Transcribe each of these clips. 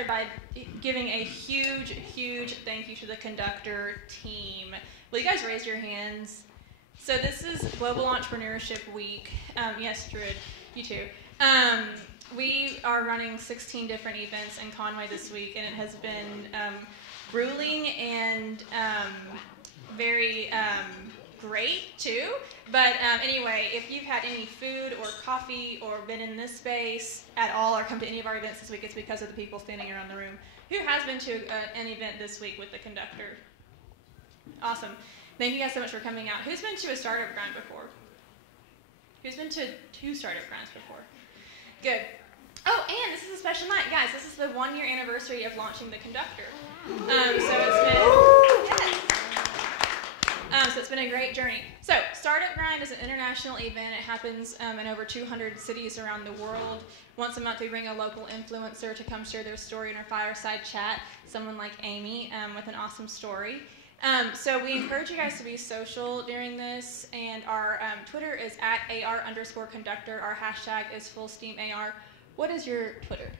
started by giving a huge, huge thank you to the conductor team. Will you guys raise your hands? So this is Global Entrepreneurship Week. Yes, Druid, you too. We are running 16 different events in Conway this week, and it has been grueling and very great too. But anyway, if you've had any food or coffee or been in this space at all or come to any of our events this week, it's because of the people standing around the room. Who has been to an event this week with the conductor? Awesome. Thank you guys so much for coming out. Who's been to a startup grind before? Who's been to 2 startup grinds before? Good. Oh, and this is a special night. Guys, this is the 1-year anniversary of launching the conductor. So it's been a great journey. So Startup Grind is an international event. It happens in over 200 cities around the world. Once a month we bring a local influencer to come share their story in our fireside chat, someone like Amy with an awesome story. So we encourage you guys to be social during this, and our Twitter is @AR_conductor. Our hashtag is FullSteamAR. What is your Twitter?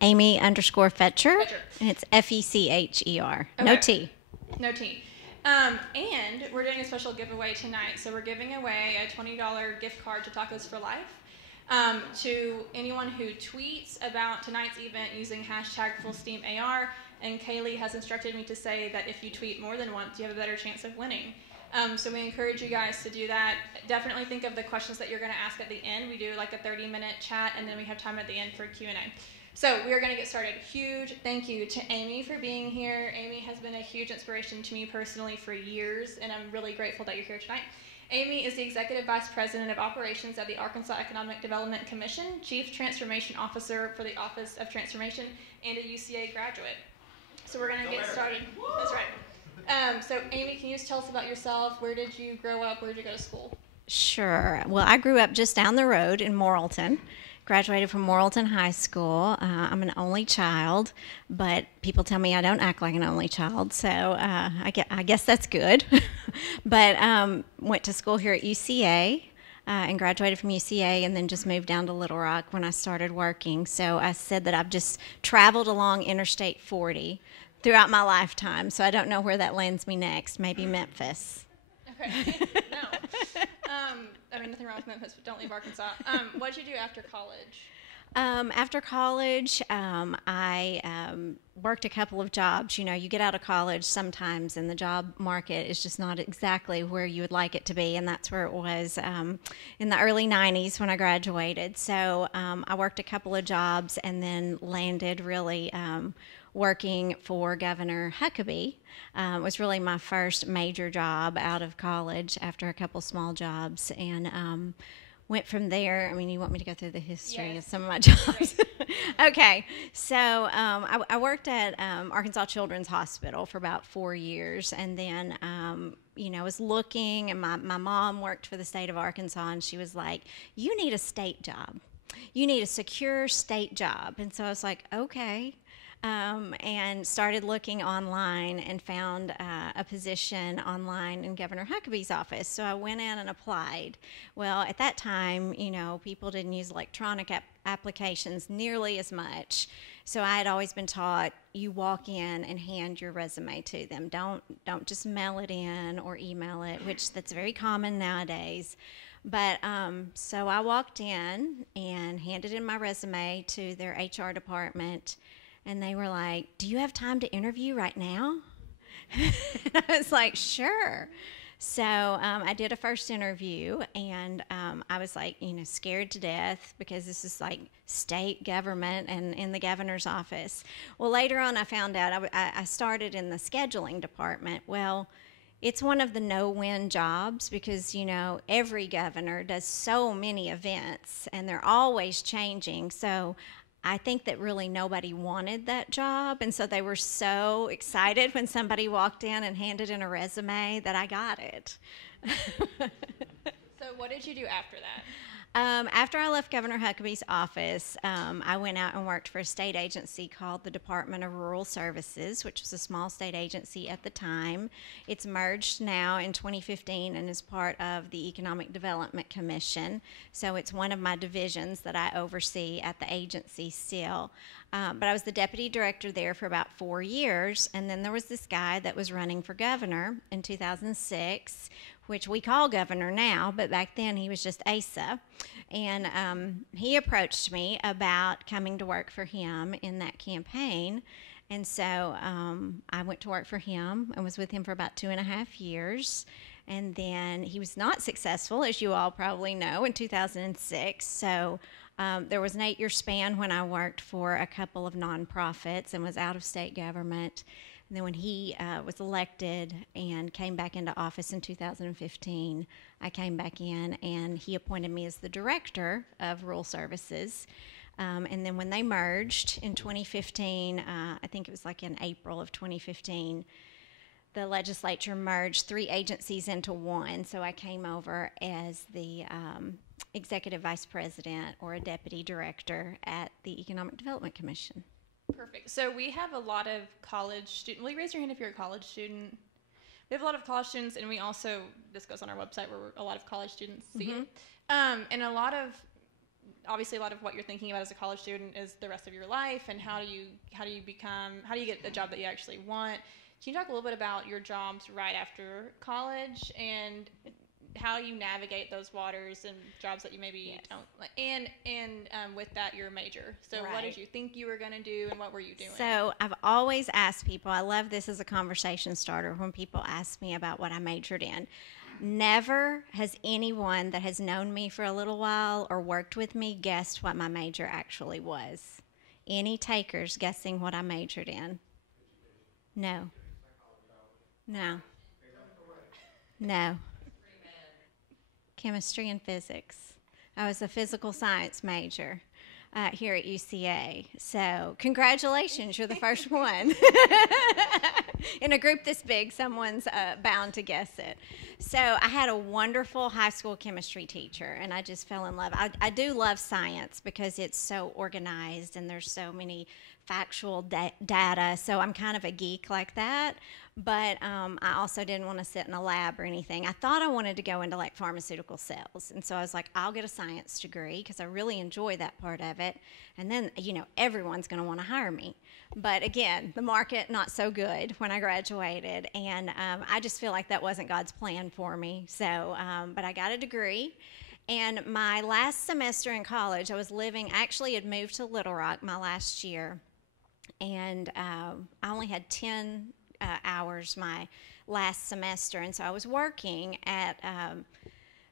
Amy_Fecher, and it's Fecher. Okay. No T. No T. And we're doing a special giveaway tonight. So we're giving away a $20 gift card to Tacos for Life to anyone who tweets about tonight's event using hashtag FullSteamAR. And Kaylee has instructed me to say that if you tweet more than once, you have a better chance of winning. So we encourage you guys to do that. Definitely think of the questions that you're going to ask at the end. We do like a 30-minute chat, and then we have time at the end for Q&A. So we are going to get started. Huge thank you to Amy for being here. Amy has been a huge inspiration to me personally for years, and I'm really grateful that you're here tonight. Amy is the Executive Vice President of Operations at the Arkansas Economic Development Commission, Chief Transformation Officer for the Office of Transformation, and a UCA graduate. So we're going to get started. That's right. So Amy, can you just tell us about yourself? Where did you grow up? Where did you go to school? Sure. Well, I grew up just down the road in Morrilton. Graduated from Morrilton High School. I'm an only child, but people tell me I don't act like an only child, so I guess that's good. But went to school here at UCA and graduated from UCA, and then just moved down to Little Rock when I started working. So I said that I've just traveled along Interstate 40 throughout my lifetime, so I don't know where that lands me next. Maybe Memphis. Okay. No. I mean, nothing wrong with Memphis, but don't leave Arkansas. What did you do after college? After college, I worked a couple of jobs. You know, you get out of college sometimes, and the job market is just not exactly where you would like it to be, and that's where it was in the early 90s when I graduated. So I worked a couple of jobs and then landed really working for Governor Huckabee. It was really my first major job out of college after a couple small jobs, and went from there. I mean, you want me to go through the history of some of my jobs? Okay, so I worked at Arkansas Children's Hospital for about 4 years, and then you know, was looking, and my mom worked for the state of Arkansas, and she was like, "You need a state job. You need a secure state job." And so I was like, okay. And started looking online and found a position online in Governor Huckabee's office. So I went in and applied. Well, at that time, you know, people didn't use electronic applications nearly as much. So I had always been taught, you walk in and hand your resume to them. Don't just mail it in or email it, which that's very common nowadays. But so I walked in and handed in my resume to their HR department. And they were like, "Do you have time to interview right now?" And I was like, "Sure." So I did a first interview, and I was like, you know, scared to death because this is like state government and in the governor's office. Well, later on I found out I started in the scheduling department. Well, it's one of the no-win jobs because, you know, every governor does so many events, and they're always changing. So I think that really nobody wanted that job, and so they were so excited when somebody walked in and handed in a resume that I got it. So what did you do after that? After I left Governor Huckabee's office, I went out and worked for a state agency called the Department of Rural Services, which was a small state agency at the time. It's merged now in 2015 and is part of the Economic Development Commission. So it's one of my divisions that I oversee at the agency still. But I was the deputy director there for about 4 years, and then there was this guy that was running for governor in 2006, which we call governor now, but back then he was just Asa. And he approached me about coming to work for him in that campaign. And so I went to work for him and was with him for about 2.5 years. And then he was not successful, as you all probably know, in 2006. So there was an 8-year span when I worked for a couple of nonprofits and was out of state government. And then when he was elected and came back into office in 2015, I came back in and he appointed me as the director of Rural Services. And then when they merged in 2015, I think it was like in April of 2015, the legislature merged 3 agencies into one. So I came over as the executive vice president or a deputy director at the Economic Development Commission. Perfect. So we have a lot of college students. Will you raise your hand if you're a college student? We have a lot of college students, and we also, this goes on our website where a lot of college students see it. And obviously a lot of what you're thinking about as a college student is the rest of your life and how do you get a job that you actually want. Can you talk a little bit about your jobs right after college and how you navigate those waters and jobs that you maybe don't like, and with that your major. So What did you think you were going to do and what were you doing? So I've always asked people, I love this as a conversation starter when people ask me about what I majored in. Never has anyone that has known me for a little while or worked with me guessed what my major actually was. Any takers guessing what I majored in? No. No. No. Chemistry and physics. I was a physical science major here at UCA. So congratulations, you're the first one. In a group this big, someone's bound to guess it. So I had a wonderful high school chemistry teacher, and I just fell in love. I do love science because it's so organized and there's so many factual data, so I'm kind of a geek like that. But I also didn't want to sit in a lab or anything. I thought I wanted to go into like pharmaceutical sales, and so I was like, I'll get a science degree because I really enjoy that part of it, and then everyone's going to want to hire me. But again, the market not so good when I graduated, and I just feel like that wasn't God's plan for me. So, but I got a degree. And my last semester in college, I had moved to Little Rock my last year, and I only had 10 hours my last semester, and so I was working at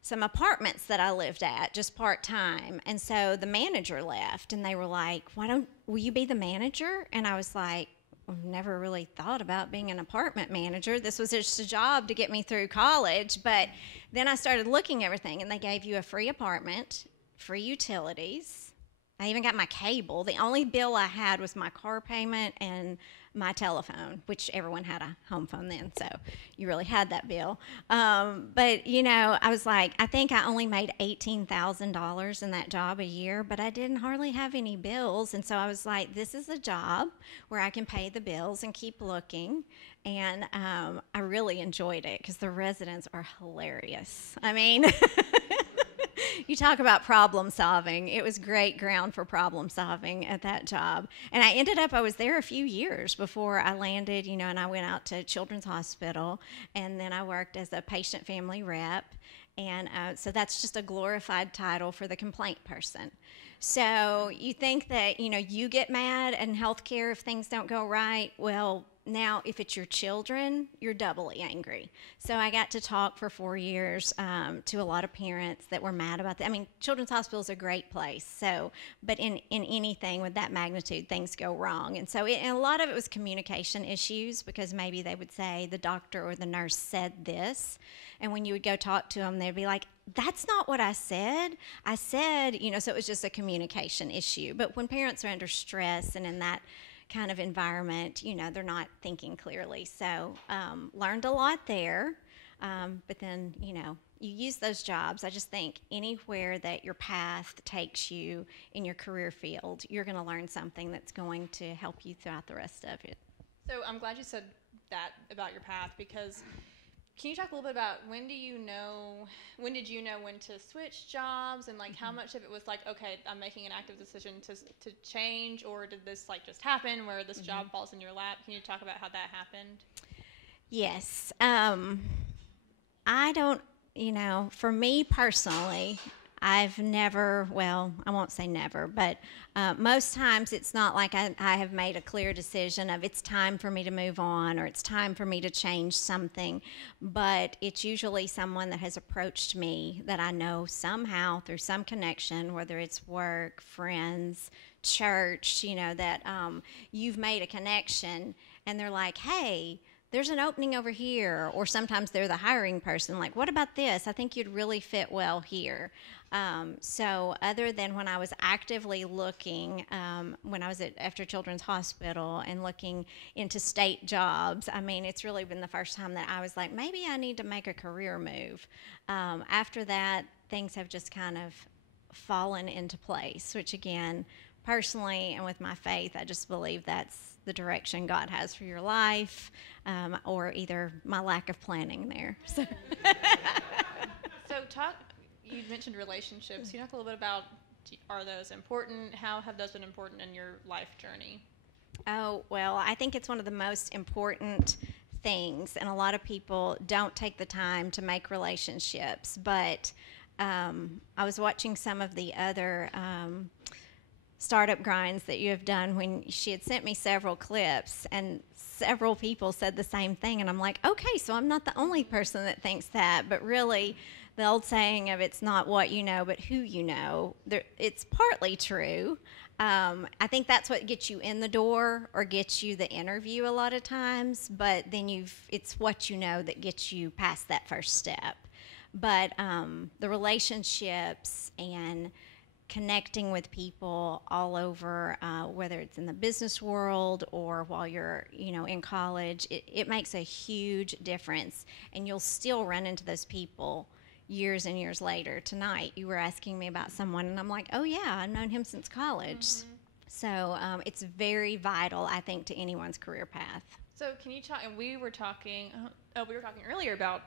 some apartments that I lived at just part-time, and so the manager left, and they were like, will you be the manager? And I was like, I've never really thought about being an apartment manager. This was just a job to get me through college. But then I started looking at everything, and they gave you a free apartment, free utilities. I even got my cable. The only bill I had was my car payment and my telephone, which everyone had a home phone then, so you really had that bill. But, I was like, I think I only made $18,000 in that job a year, but I didn't hardly have any bills. And so I was like, this is a job where I can pay the bills and keep looking. And I really enjoyed it because the residents are hilarious. I mean, you talk about problem solving. It was great ground for problem solving at that job. And I was there a few years before I landed, and I went out to Children's Hospital, and then I worked as a patient family rep. And so that's just a glorified title for the complaint person. So you think that, you get mad in healthcare if things don't go right. Well, now if it's your children, you're doubly angry. So I got to talk for 4 years to a lot of parents that were mad about that. I mean, Children's Hospital is a great place. But in anything with that magnitude, things go wrong. And so and a lot of it was communication issues because maybe they would say the doctor or the nurse said this. And when you would go talk to them, they'd be like, that's not what I said. I said, so it was just a communication issue. But when parents are under stress and in that kind of environment, they're not thinking clearly. So learned a lot there. But then, you use those jobs. I just think anywhere that your path takes you in your career field, you're going to learn something that's going to help you throughout the rest of it. So I'm glad you said that about your path, because can you talk a little bit about when did you know when to switch jobs, and like how much of it was like, okay, I'm making an active decision to change, or did this like just happen where this job falls in your lap? Can you talk about how that happened? Yes. I don't, for me personally, I've never, well, I won't say never, but most times it's not like I have made a clear decision of it's time for me to move on or it's time for me to change something, but it's usually someone that has approached me that I know somehow through some connection, whether it's work, friends, church, that you've made a connection and they're like, hey, there's an opening over here, or sometimes they're the hiring person, like, what about this? I think you'd really fit well here. So other than when I was actively looking, when I was after Children's Hospital and looking into state jobs, I mean, it's really been the first time that I was like, maybe I need to make a career move. After that, things have just kind of fallen into place, which again, personally and with my faith, I just believe that's the direction God has for your life, or either my lack of planning there. So, you mentioned relationships. Can you talk a little bit about, are those important? How have those been important in your life journey? Oh, well, I think it's one of the most important things, and a lot of people don't take the time to make relationships, but I was watching some of the other startup grinds that you have done when she had sent me several clips, and several people said the same thing, and I'm like, okay, so I'm not the only person that thinks that, but really the old saying of it's not what you know but who you know, it's partly true. I think that's what gets you in the door or gets you the interview a lot of times, but then it's what you know that gets you past that first step. But the relationships and connecting with people all over, whether it's in the business world or while you're, in college, it makes a huge difference. And you'll still run into those people years and years later. Tonight, you were asking me about someone, and I'm like, oh yeah, I've known him since college. Mm-hmm. So it's very vital, I think, to anyone's career path. So can you talk, and we were talking earlier about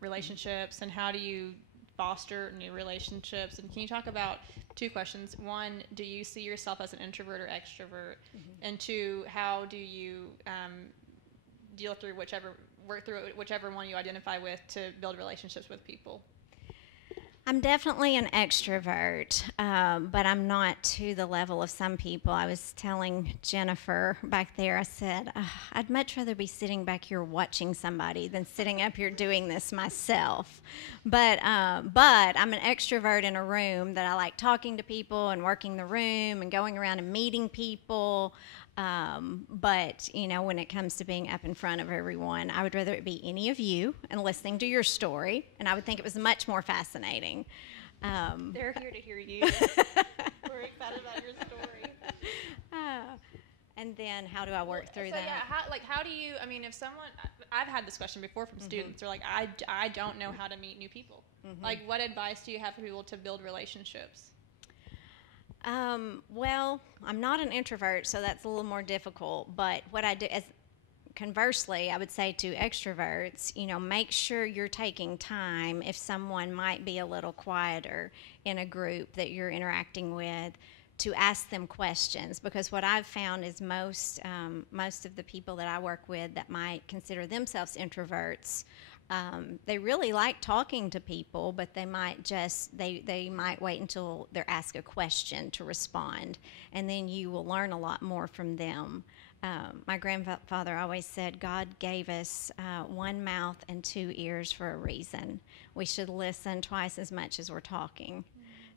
relationships and how do you foster new relationships, and can you talk about two questions? One, do you see yourself as an introvert or extrovert? Mm-hmm. And two, how do you work through whichever one you identify with to build relationships with people? I'm definitely an extrovert, but I'm not to the level of some people. I was telling Jennifer back there, I said, I'd much rather be sitting back here watching somebody than sitting up here doing this myself. But I'm an extrovert in a room that I like talking to people and working the room and going around and meeting people. But, when it comes to being up in front of everyone, I would rather it be any of you and listening to your story, and I would think it was much more fascinating. They're here to hear you. We're excited about your story. And then how do I work through that? Yeah, how do you, if someone, I've had this question before from students, they're like, I don't know how to meet new people. Mm-hmm. Like, what advice do you have for people to build relationships? Well, I'm not an introvert, so that's a little more difficult, but what I do is, conversely, I would say to extroverts, make sure you're taking time if someone might be a little quieter in a group that you're interacting with, to ask them questions, because what I've found is most of the people that I work with that might consider themselves introverts, they really like talking to people, but they might they might wait until they're asked a question to respond, and then you will learn a lot more from them. My grandfather always said, God gave us one mouth and two ears for a reason. We should listen twice as much as we're talking.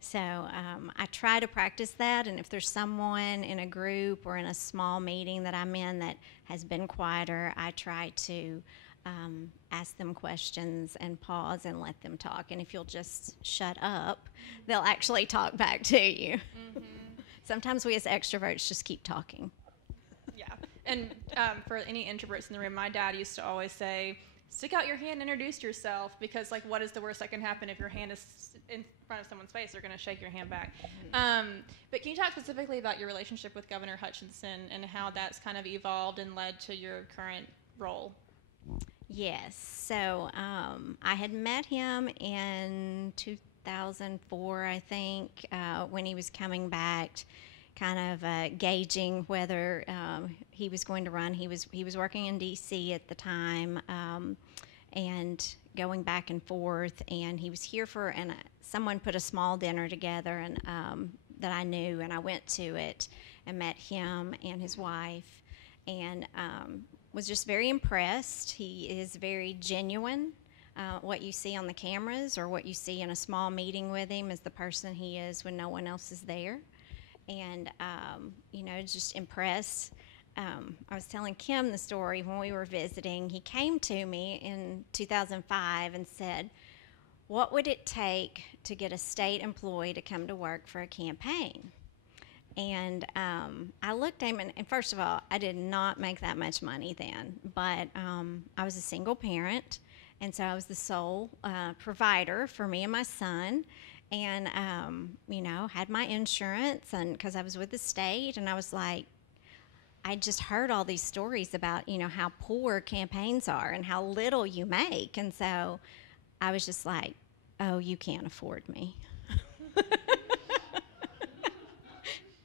So I try to practice that, and if there's someone in a group or in a small meeting that I'm in that has been quieter, I try to ask them questions and pause and let them talk. And if you'll just shut up, they'll actually talk back to you. Mm-hmm. Sometimes we as extroverts just keep talking. Yeah. And for any introverts in the room, my dad used to always say, stick out your hand and introduce yourself, because like, what is the worst that can happen if your hand is in front of someone's face? They're going to shake your hand back. But can you talk specifically about your relationship with Governor Hutchinson and how that's kind of evolved and led to your current role? Yes. So I had met him in 2004, I think, when he was coming back, kind of gauging whether he was going to run. He was working in D.C. at the time, and going back and forth. And he was here and someone put a small dinner together, and that I knew, and I went to it and met him and his wife, and was just very impressed. He is very genuine. What you see on the cameras or what you see in a small meeting with him is the person he is when no one else is there. And, just impressed. I was telling Kim the story when we were visiting. He came to me in 2005 and said, what would it take to get a state employee to come to work for a campaign? And I looked at him, and first of all, I did not make that much money then, but I was a single parent, and so I was the sole provider for me and my son. And, had my insurance, and because I was with the state, and I was like, I just heard all these stories about, how poor campaigns are and how little you make. And so I was just like, oh, you can't afford me.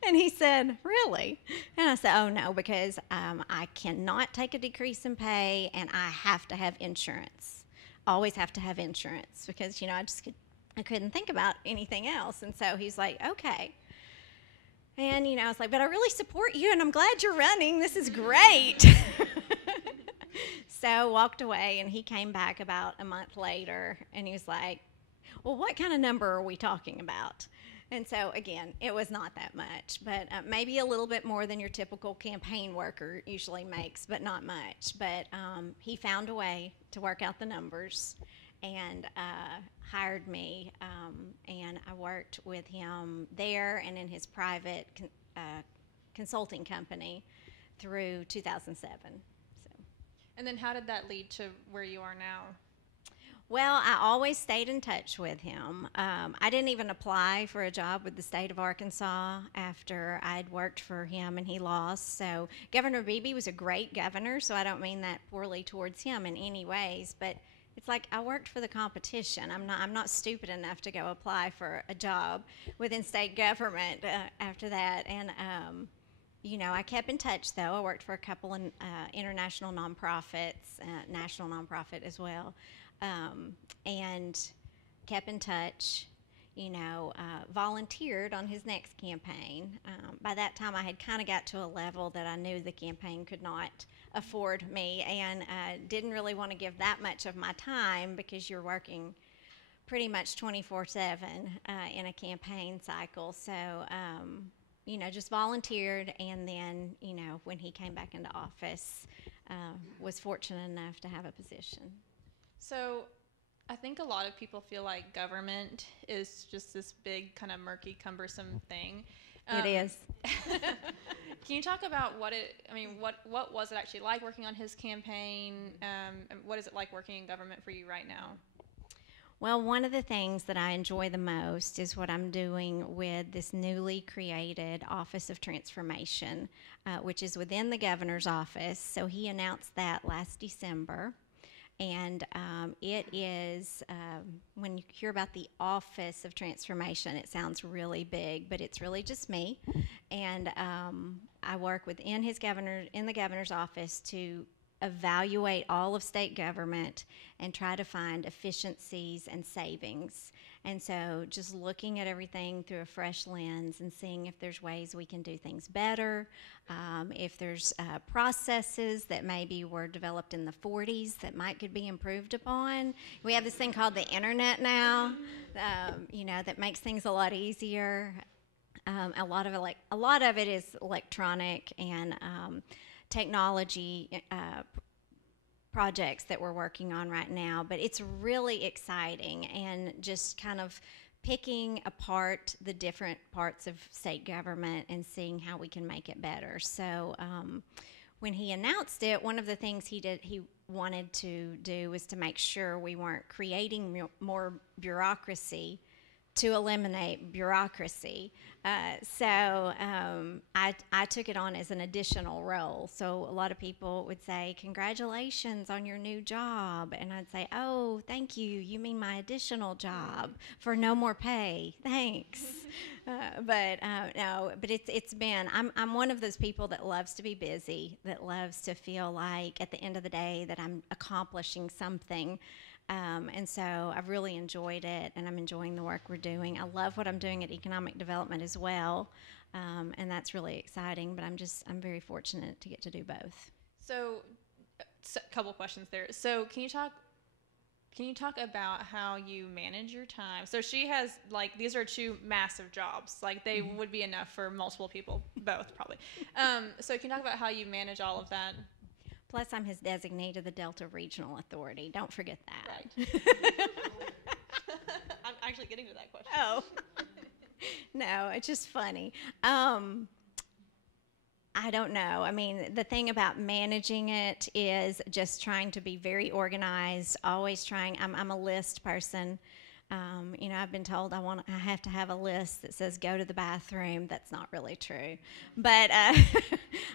And he said, really? And I said, oh, no, because I cannot take a decrease in pay, and I have to have insurance. Always have to have insurance, because, I couldn't think about anything else. And so he's like, okay. And, I was like, but I really support you, and I'm glad you're running. This is great. So walked away, and he came back about a month later, and he was like, well, what kind of number are we talking about? And so, again, it was not that much, but maybe a little bit more than your typical campaign worker usually makes, but not much. But he found a way to work out the numbers and hired me, and I worked with him there and in his private consulting company through 2007. So. And then how did that lead to where you are now? Well, I always stayed in touch with him. I didn't even apply for a job with the state of Arkansas after I'd worked for him and he lost. So Governor Beebe was a great governor, so I don't mean that poorly towards him in any ways, but it's like I worked for the competition. I'm not stupid enough to go apply for a job within state government after that. And I kept in touch, though. I worked for a couple of international nonprofits, national nonprofit as well, and kept in touch. Volunteered on his next campaign. By that time, I had kind of got to a level that I knew the campaign could not afford me, and didn't really want to give that much of my time, because you're working pretty much 24/7 in a campaign cycle. So, just volunteered, and then, when he came back into office, was fortunate enough to have a position. So I think a lot of people feel like government is just this big, kind of murky, cumbersome thing. It is. Can you talk about what was it actually like working on his campaign? And what is it like working in government for you right now? Well, one of the things that I enjoy the most is what I'm doing with this newly created Office of Transformation, which is within the governor's office. So he announced that last December. And it is, when you hear about the Office of Transformation, it sounds really big, but it's really just me. And I work in the governor's office to evaluate all of state government and try to find efficiencies and savings. And so just looking at everything through a fresh lens and seeing if there's ways we can do things better, if there's processes that maybe were developed in the 40s that could be improved upon. We have this thing called the internet now, that makes things a lot easier. A lot of it is electronic and technology projects that we're working on right now, but it's really exciting, and just kind of picking apart the different parts of state government and seeing how we can make it better. So when he announced it, one of the things he did, he wanted to do was to make sure we weren't creating more bureaucracy to eliminate bureaucracy. I took it on as an additional role. So a lot of people would say, congratulations on your new job. And I'd say, oh, thank you. You mean my additional job for no more pay. Thanks. No, but it's been, I'm one of those people that loves to be busy, that loves to feel like at the end of the day that I'm accomplishing something. And so I've really enjoyed it, and I'm enjoying the work we're doing. I love what I'm doing at economic development as well, and that's really exciting. But I'm very fortunate to get to do both. So a couple questions there. So can you talk about how you manage your time? So she has, like, these are two massive jobs. Like, they would be enough for multiple people, both probably. So can you talk about how you manage all of that? Plus, I'm his designee to the Delta Regional Authority. Don't forget that. Right. I'm actually getting to that question. Oh. No, it's just funny. I don't know. I mean, the thing about managing it is just trying to be very organized, always trying. I'm a list person. I've been told I have to have a list that says go to the bathroom. That's not really true. But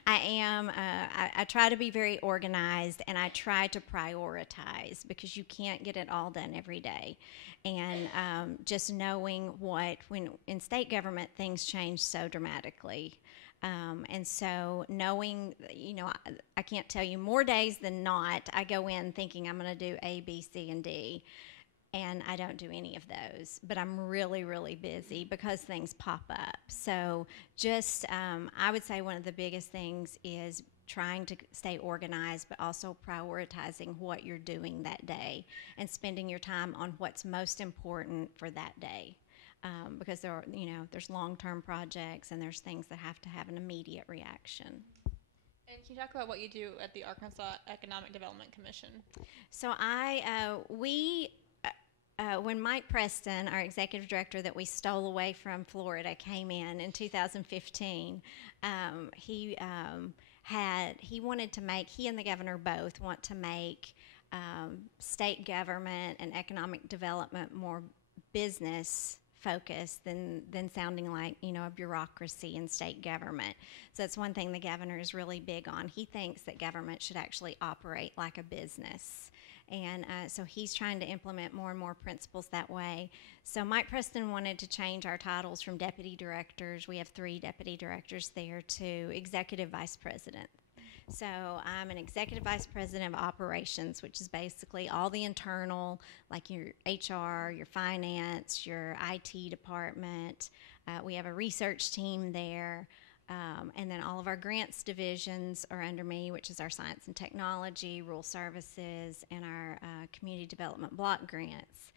I try to be very organized, and I try to prioritize because you can't get it all done every day. And just knowing when in state government, things change so dramatically. And so knowing, I can't tell you, more days than not, I go in thinking I'm going to do A, B, C, and D. And I don't do any of those, but I'm really, really busy because things pop up. So just, I would say one of the biggest things is trying to stay organized, but also prioritizing what you're doing that day and spending your time on what's most important for that day. Because there's long-term projects and there's things that have to have an immediate reaction. And can you talk about what you do at the Arkansas Economic Development Commission? So when Mike Preston, our executive director that we stole away from Florida, came in 2015, he and the governor both want to make state government and economic development more business focused than sounding like a bureaucracy in state government. So that's one thing the governor is really big on. He thinks that government should actually operate like a business. And so he's trying to implement more and more principles that way. So Mike Preston wanted to change our titles from deputy directors, we have 3 deputy directors there, to executive vice president. So I'm an executive vice president of operations, which is basically all the internal, like your HR, your finance, your IT department. We have a research team there. And then all of our grants divisions are under me, which is our science and technology, rural services, and our community development block grants.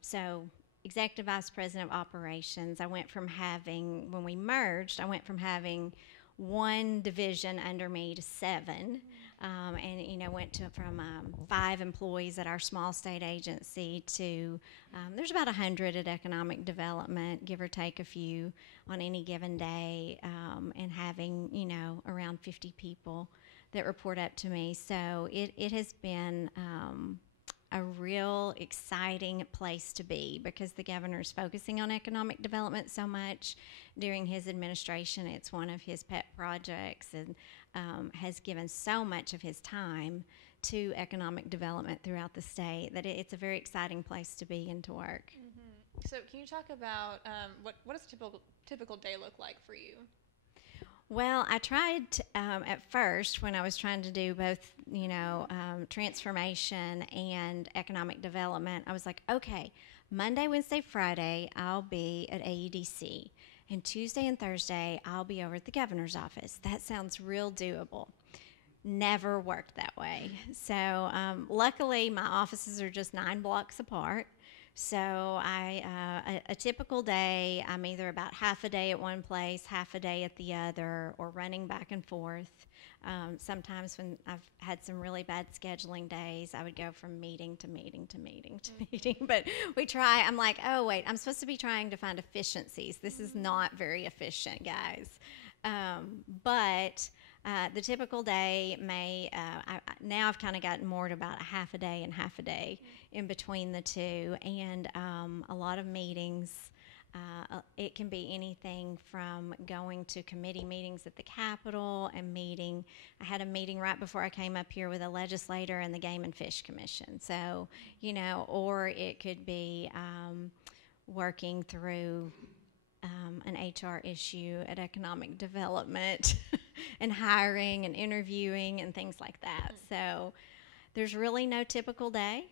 So executive vice president of operations, when we merged, I went from having 1 division under me to 7, and went from 5 employees at our small state agency to there's about 100 at economic development, give or take a few on any given day, and having around 50 people that report up to me. So it has been a real exciting place to be because the governor is focusing on economic development so much during his administration. It's one of his pet projects, and has given so much of his time to economic development throughout the state that it's a very exciting place to be and to work. Mm-hmm. So can you talk about what does a typical day look like for you? Well, I tried at first when I was trying to do both, transformation and economic development. I was like, okay, Monday, Wednesday, Friday, I'll be at AEDC. And Tuesday and Thursday, I'll be over at the governor's office. That sounds real doable. Never worked that way. So luckily, my offices are just 9 blocks apart. So a typical day, I'm either about half a day at one place, half a day at the other, or running back and forth. Sometimes when I've had some really bad scheduling days, I would go from meeting to meeting to meeting to meeting. But I'm like, oh, wait, I'm supposed to be trying to find efficiencies. This is not very efficient, guys. But The typical day now I've kind of gotten more to about a half a day and half a day in between the two, and a lot of meetings. It can be anything from going to committee meetings at the Capitol and meeting. I had a meeting right before I came up here with a legislator and the Game and Fish Commission. So, or it could be working through an HR issue at economic development and hiring and interviewing and things like that. So there's really no typical day,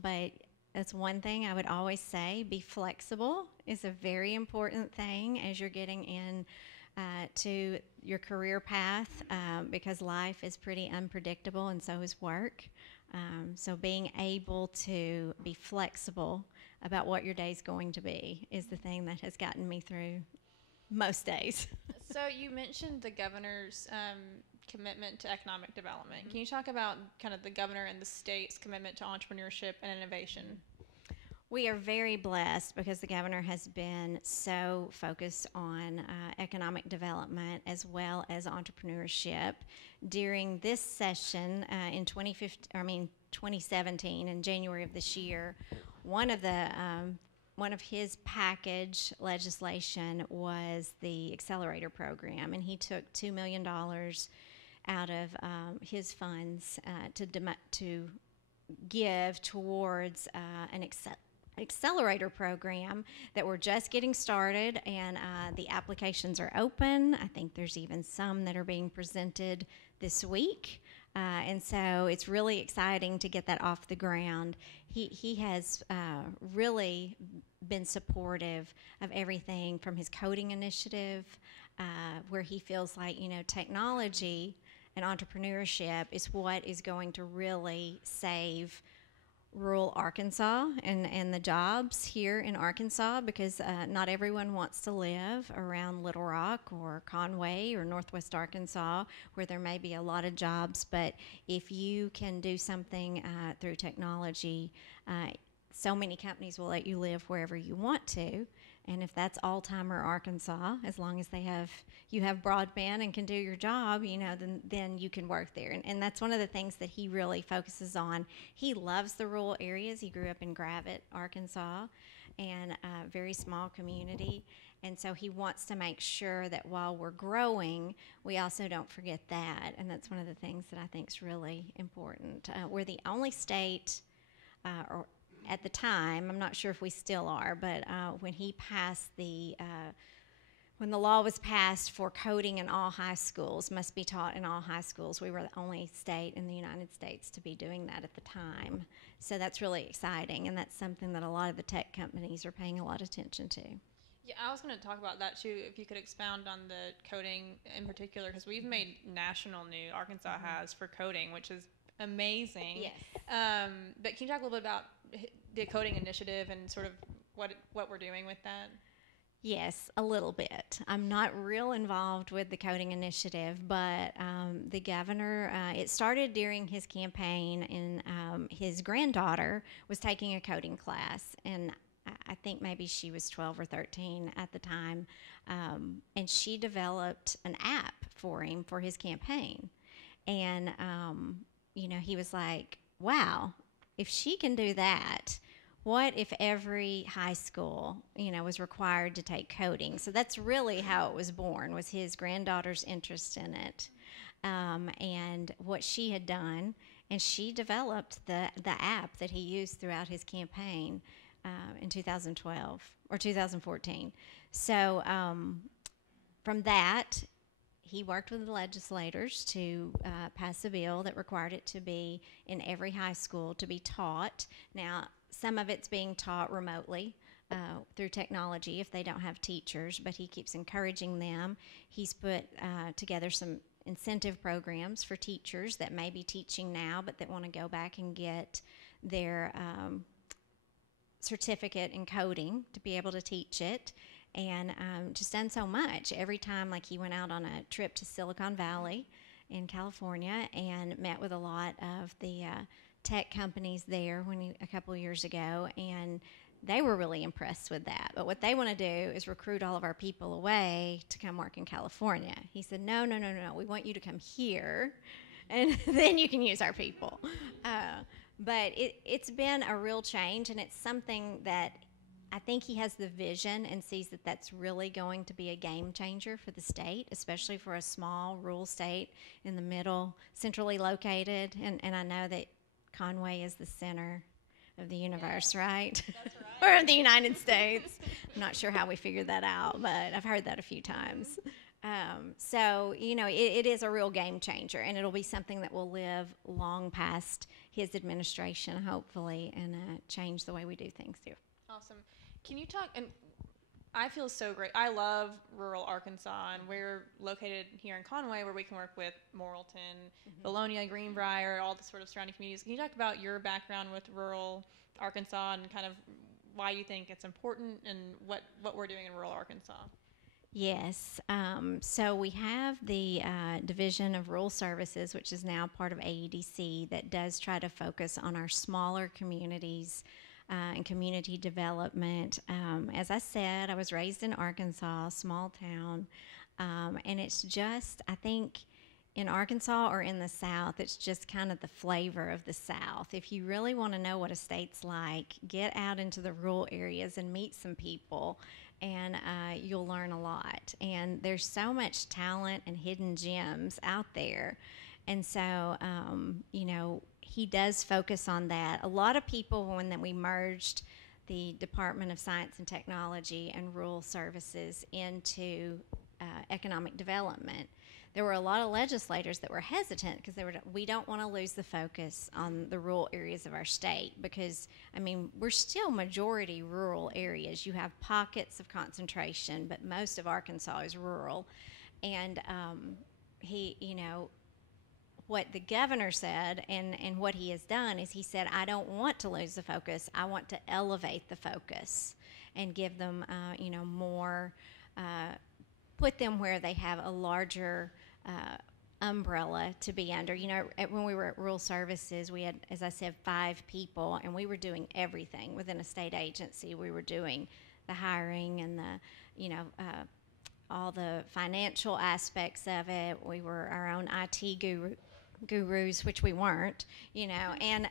but that's one thing I would always say. Be flexible is a very important thing as you're getting in to your career path, because life is pretty unpredictable and so is work. So being able to be flexible about what your day's going to be is the thing that has gotten me through most days. So you mentioned the governor's commitment to economic development. Can you talk about kind of the governor and the state's commitment to entrepreneurship and innovation? We are very blessed because the governor has been so focused on economic development as well as entrepreneurship. During this session in 2017, in January of this year, one of his package legislation was the accelerator program, and he took $2 million out of his funds to give towards an accelerator program that we're just getting started, and the applications are open. I think there's even some that are being presented this week. And so it's really exciting to get that off the ground. He has really been supportive of everything from his coding initiative, where he feels like, technology and entrepreneurship is what is going to really save rural Arkansas and the jobs here in Arkansas, because not everyone wants to live around Little Rock or Conway or Northwest Arkansas, where there may be a lot of jobs. But if you can do something through technology, so many companies will let you live wherever you want to. And if that's all-timer Arkansas, as long as you have broadband and can do your job, then you can work there. And that's one of the things that he really focuses on. He loves the rural areas. He grew up in Gravette, Arkansas, and a very small community. And so he wants to make sure that while we're growing, we also don't forget that. And that's one of the things that I think is really important. We're the only state, or at the time, I'm not sure if we still are, but when the law was passed for coding in all high schools, must be taught in all high schools, we were the only state in the United States to be doing that at the time. So that's really exciting, and that's something that a lot of the tech companies are paying a lot of attention to. Yeah, I was going to talk about that too, if you could expound on the coding in particular, because we've made national news, Arkansas has, for coding, which is amazing. Yes. But can you talk a little bit about the coding initiative and sort of what we're doing with that? Yes, a little bit. I'm not real involved with the coding initiative, but the governor, it started during his campaign, and his granddaughter was taking a coding class, and I think maybe she was 12 or 13 at the time, and she developed an app for him for his campaign. And, he was like, wow, if she can do that, what if every high school, was required to take coding? So that's really how it was born, was his granddaughter's interest in it, and what she had done. And she developed the app that he used throughout his campaign in 2012 or 2014. So from that, he worked with the legislators to pass a bill that required it to be in every high school to be taught. Now, some of it's being taught remotely through technology if they don't have teachers, but he keeps encouraging them. He's put together some incentive programs for teachers that may be teaching now but that want to go back and get their certificate in coding to be able to teach it. And just done so much. Every time, like, he went out on a trip to Silicon Valley in California and met with a lot of the tech companies there a couple of years ago, and they were really impressed with that. But what they want to do is recruit all of our people away to come work in California. He said, no, no, no, no, no. We want you to come here, and then you can use our people. But it's been a real change, and it's something that I think he has the vision and sees that that's really going to be a game changer for the state, especially for a small rural state in the middle, centrally located. And I know that Conway is the center of the universe, right? That's right. Or of the United States. I'm not sure how we figured that out, but I've heard that a few times. So, it is a real game changer, and it'll be something that will live long past his administration, hopefully, and change the way we do things here. Awesome. Can you talk, and I feel so great. I love rural Arkansas, and we're located here in Conway where we can work with Morrilton, Bologna, Greenbrier, all the sort of surrounding communities. Can you talk about your background with rural Arkansas and kind of why you think it's important and what we're doing in rural Arkansas? Yes. So we have the Division of Rural Services, which is now part of AEDC, that does try to focus on our smaller communities and community development. As I said, I was raised in Arkansas, small town, and it's just, I think, in Arkansas or in the South, it's just kind of the flavor of the South. If you really want to know what a state's like, get out into the rural areas and meet some people, and you'll learn a lot. And there's so much talent and hidden gems out there. And so, he does focus on that. A lot of people, when we merged the Department of Science and Technology and Rural Services into economic development, there were a lot of legislators that were hesitant because we don't want to lose the focus on the rural areas of our state because, we're still majority rural areas. You have pockets of concentration, but most of Arkansas is rural. And what the governor said and what he has done is he said, I don't want to lose the focus. I want to elevate the focus and give them, more, put them where they have a larger umbrella to be under. When we were at Rural Services, we had, as I said, 5 people, and we were doing everything within a state agency. We were doing the hiring and all the financial aspects of it. We were our own IT gurus, which we weren't, and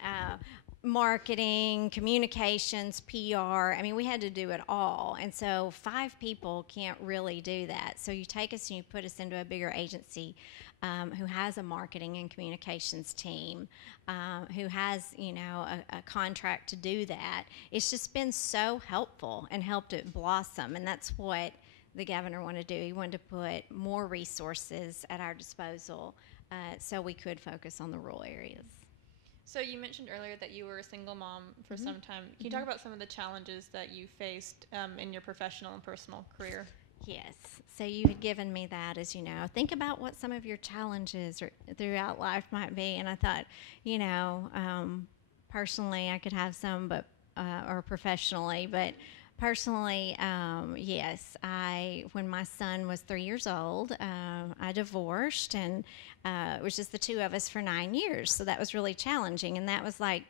marketing, communications, PR. We had to do it all. And so 5 people can't really do that. So you take us and you put us into a bigger agency who has a marketing and communications team, who has, a contract to do that. It's just been so helpful and helped it blossom. And that's what the governor wanted to do. He wanted to put more resources at our disposal so we could focus on the rural areas. So you mentioned earlier that you were a single mom for some time. Can you talk about some of the challenges that you faced in your professional and personal career? Yes. So you had given me that as, think about what some of your challenges throughout life might be. And I thought, personally I could have some, but or professionally, but personally, yes, when my son was 3 years old, I divorced, and it was just the 2 of us for 9 years. So that was really challenging. And that was like,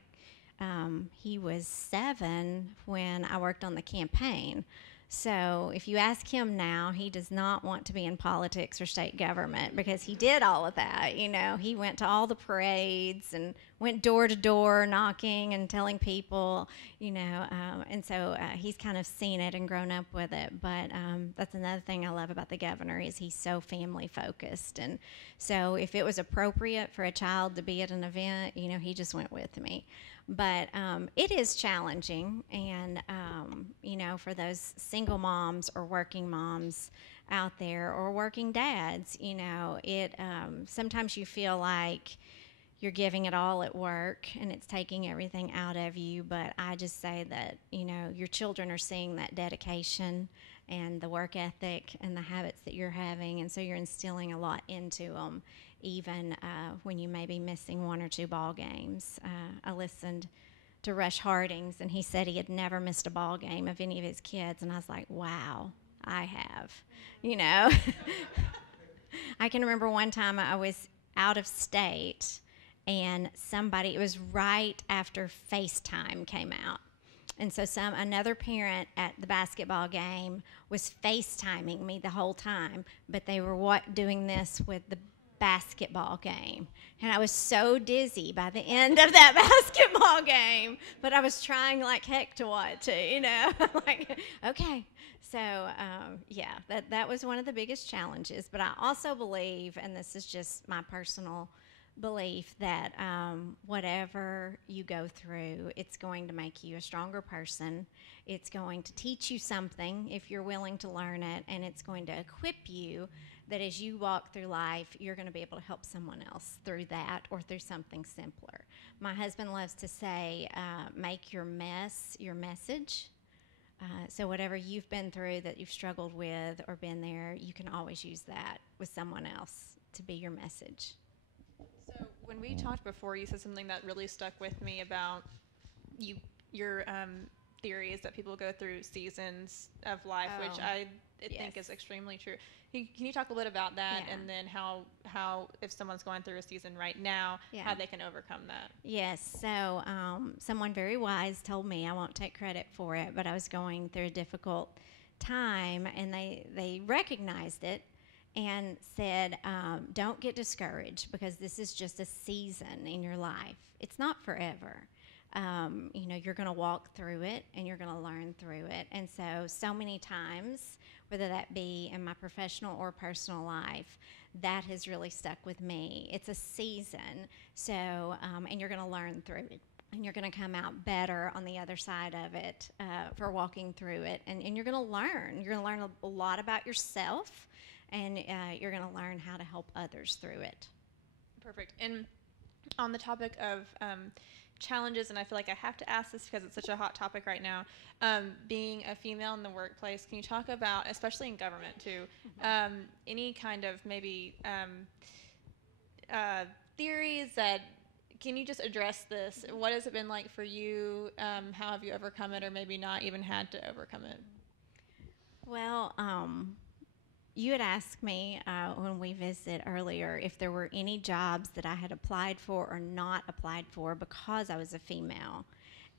he was 7 when I worked on the campaign. So if you ask him now, he does not want to be in politics or state government because he did all of that. He went to all the parades and went door to door knocking and telling people, and so he's kind of seen it and grown up with it. But that's another thing I love about the governor is he's so family focused. And so if it was appropriate for a child to be at an event, he just went with me. But it is challenging, and for those single moms or working moms out there or working dads, it sometimes you feel like you're giving it all at work and it's taking everything out of you. But I just say that your children are seeing that dedication and the work ethic and the habits that you're having, and so you're instilling a lot into them. Even when you may be missing 1 or 2 ball games. I listened to Rush Hardings, and he said he had never missed a ball game of any of his kids, and I was like, wow, I have. I can remember one time I was out of state, and it was right after FaceTime came out. And so another parent at the basketball game was FaceTiming me the whole time, but they were doing this with the basketball game. And I was so dizzy by the end of that basketball game, but I was trying like heck to watch it, like, okay. So, yeah, that was one of the biggest challenges. But I also believe, and this is just my personal belief, that whatever you go through, it's going to make you a stronger person. It's going to teach you something if you're willing to learn it, and it's going to equip you that as you walk through life, you're going to be able to help someone else through that or through something simpler. My husband loves to say, make your mess your message. So whatever you've been through that you've struggled with or been there, you can always use that with someone else to be your message. So when we talked before, you said something that really stuck with me about your theory is that people go through seasons of life, which I think is extremely true. Can you talk a little bit about that, and then how if someone's going through a season right now, how they can overcome that? Yes. So someone very wise told me, I won't take credit for it, but I was going through a difficult time, and they recognized it and said, don't get discouraged because this is just a season in your life. It's not forever. You're going to walk through it and you're going to learn through it. And so many times, whether that be in my professional or personal life, that has really stuck with me. It's a season. So, and you're going to learn through it. And you're going to come out better on the other side of it for walking through it. And you're going to learn. You're going to learn a lot about yourself, and you're going to learn how to help others through it. Perfect. And on the topic of challenges, and I feel like I have to ask this because it's such a hot topic right now, being a female in the workplace, can you talk about, especially in government too, any kind of maybe theories that, can you just address this? What has it been like for you? How have you overcome it, or maybe not even had to overcome it? Well, you had asked me when we visited earlier if there were any jobs that I had applied for or not applied for because I was a female.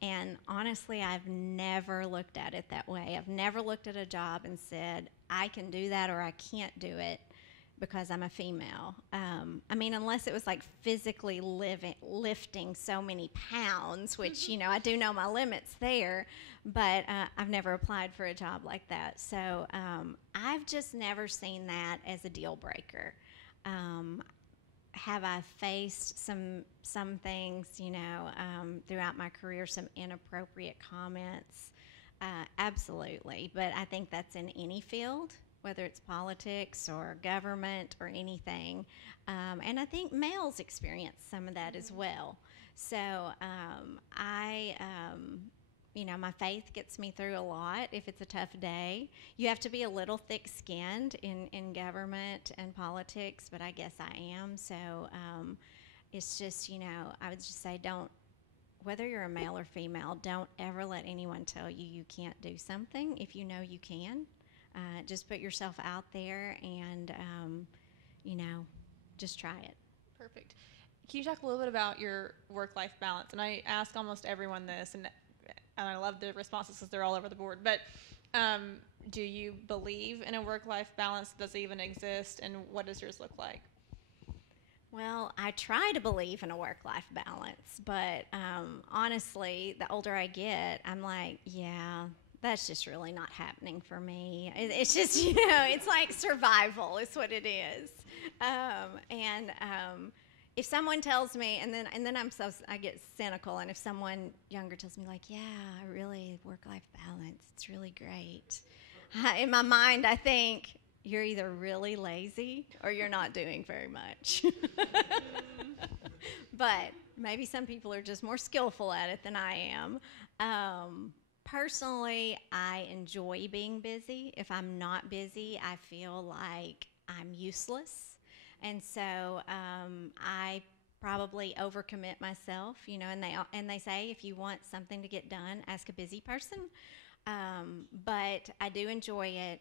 And honestly, I've never looked at it that way. I've never looked at a job and said, I can do that or I can't do it because I'm a female. Unless it was like physically lifting so many pounds, which, I do know my limits there, but I've never applied for a job like that. So I've just never seen that as a deal breaker. Have I faced some things, throughout my career, some inappropriate comments? Absolutely. But I think that's in any field, whether it's politics or government or anything. And I think males experience some of that as well. So my faith gets me through a lot if it's a tough day. You have to be a little thick-skinned in government and politics, but I guess I am. So it's just, I would just say whether you're a male or female, don't ever let anyone tell you can't do something if you know you can. Just put yourself out there and, just try it. Perfect. Can you talk a little bit about your work-life balance? And I ask almost everyone this, and I love the responses because they're all over the board. But do you believe in a work-life balance? Does it even exist? And what does yours look like? Well, I try to believe in a work-life balance. But honestly, the older I get, I'm like, yeah, that's just really not happening for me. It's just, it's like survival is what it is. If someone tells me, and then I get cynical, and if someone younger tells me, like, yeah, I really work-life balance, it's really great. In my mind, I think you're either really lazy or you're not doing very much. But maybe some people are just more skillful at it than I am. Personally, I enjoy being busy. If I'm not busy, I feel like I'm useless. And so I probably overcommit myself, and they say if you want something to get done, ask a busy person. But I do enjoy it.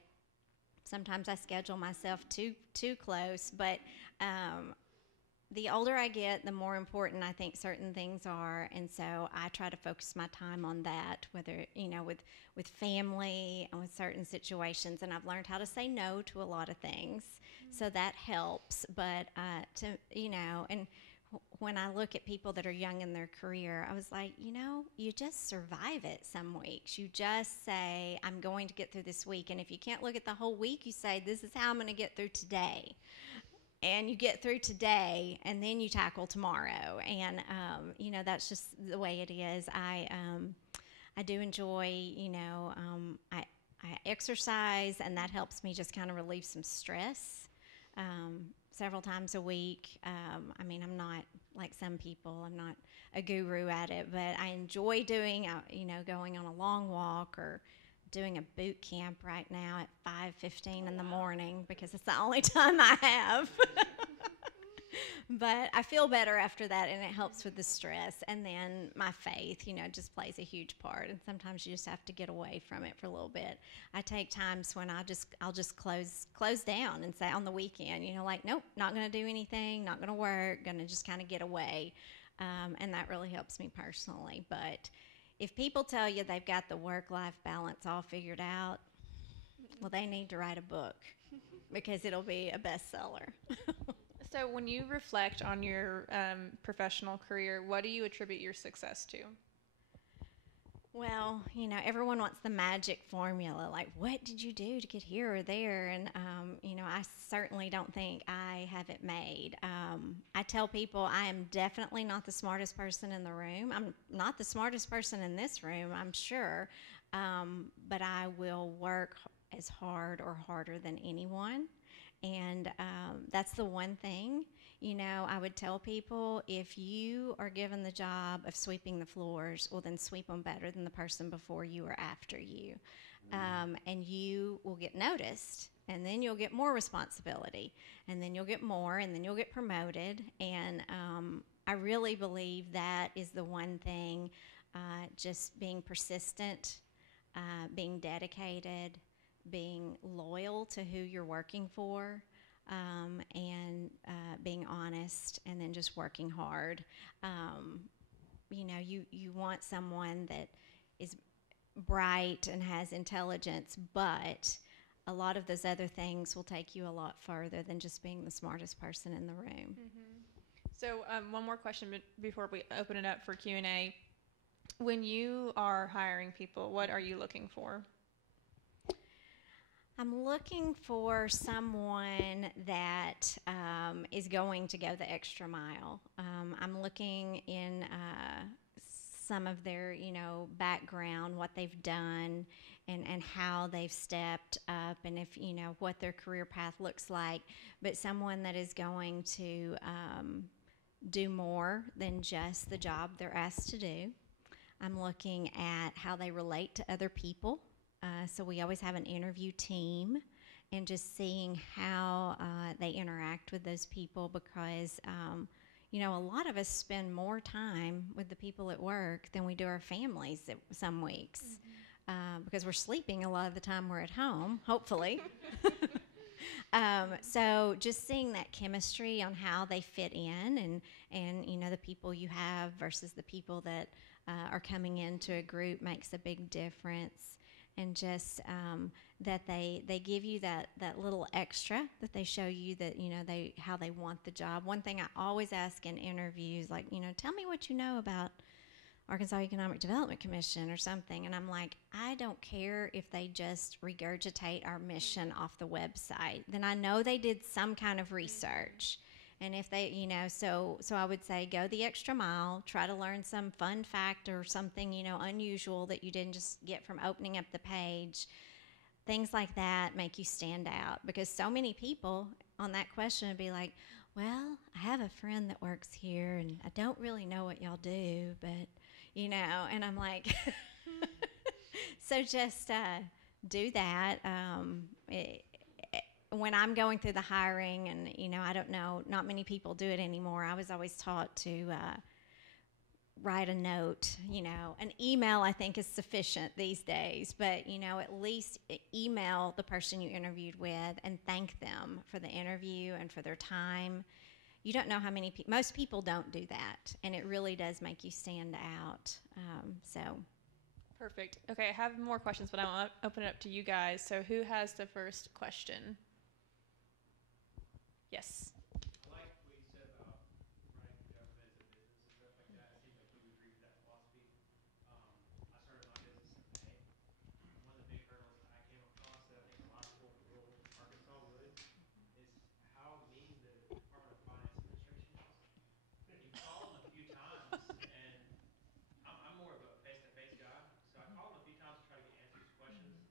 Sometimes I schedule myself too close, but the older I get, the more important I think certain things are, and so I try to focus my time on that, whether, with family and with certain situations, and I've learned how to say no to a lot of things, so that helps. But and when I look at people that are young in their career, I was like, you just survive it some weeks. You just say, I'm going to get through this week, and if you can't look at the whole week, you say, this is how I'm going to get through today. And you get through today, and then you tackle tomorrow. And that's just the way it is. I do enjoy, I exercise, and that helps me just kind of relieve some stress several times a week. I'm not like some people. I'm not a guru at it, but I enjoy doing, going on a long walk or doing a boot camp right now at 5:15 in the morning because it's the only time I have. But I feel better after that, and it helps with the stress. And then my faith, just plays a huge part. And sometimes you just have to get away from it for a little bit. I take times when I'll just close down and say on the weekend, nope, not going to do anything, not going to work, going to just kind of get away. And that really helps me personally. But if people tell you they've got the work-life balance all figured out, well, they need to write a book because it'll be a bestseller. So when you reflect on your professional career, what do you attribute your success to? Well, everyone wants the magic formula, like what did you do to get here or there? And, I certainly don't think I have it made. I tell people I am definitely not the smartest person in the room. I'm not the smartest person in this room, I'm sure, but I will work as hard or harder than anyone. And that's the one thing, I would tell people, if you are given the job of sweeping the floors, well, then sweep them better than the person before you or after you. And you will get noticed, and then you'll get more responsibility, and then you'll get more, and then you'll get promoted. And I really believe that is the one thing, just being persistent, being dedicated, being loyal to who you're working for, and being honest, and then just working hard. You want someone that is bright and has intelligence, but a lot of those other things will take you a lot further than just being the smartest person in the room. Mm-hmm. So one more question before we open it up for Q&A. When you are hiring people, what are you looking for? I'm looking for someone that is going to go the extra mile. I'm looking in some of their, background, what they've done, and how they've stepped up, and if, what their career path looks like. But someone that is going to do more than just the job they're asked to do. I'm looking at how they relate to other people. So we always have an interview team, and just seeing how they interact with those people, because, a lot of us spend more time with the people at work than we do our families some weeks, because we're sleeping a lot of the time we're at home, hopefully. So just seeing that chemistry on how they fit in, and the people you have versus the people that are coming into a group makes a big difference. And just that they give you that little extra, that they show you that, how they want the job. One thing I always ask in interviews, like, tell me what you know about Arkansas Economic Development Commission or something. And I'm like, I don't care if they just regurgitate our mission off the website. Then I know they did some kind of research. And if they, so I would say go the extra mile, try to learn some fun fact or something, unusual that you didn't just get from opening up the page. Things like that make you stand out, because so many people on that question would be like, well, I have a friend that works here and I don't really know what y'all do, but, and I'm like, so just do that. When I'm going through the hiring, and, I don't know, not many people do it anymore. I was always taught to write a note, an email I think is sufficient these days, but, at least email the person you interviewed with and thank them for the interview and for their time. you don't know how many people, most people don't do that, and it really does make you stand out. So. Perfect. Okay, I have more questions, but I want to open it up to you guys. So who has the first question? Yes. I like what you said about running the government as a business and stuff like that. It seems like you agree with that philosophy. I started my business in May. One of the big hurdles that I came across that I think a lot of people in rural Arkansas would is how mean the Department of Finance administration is. You call them a few times, and I'm more of a face-to-face guy, so I call them a few times to try to get answers to questions.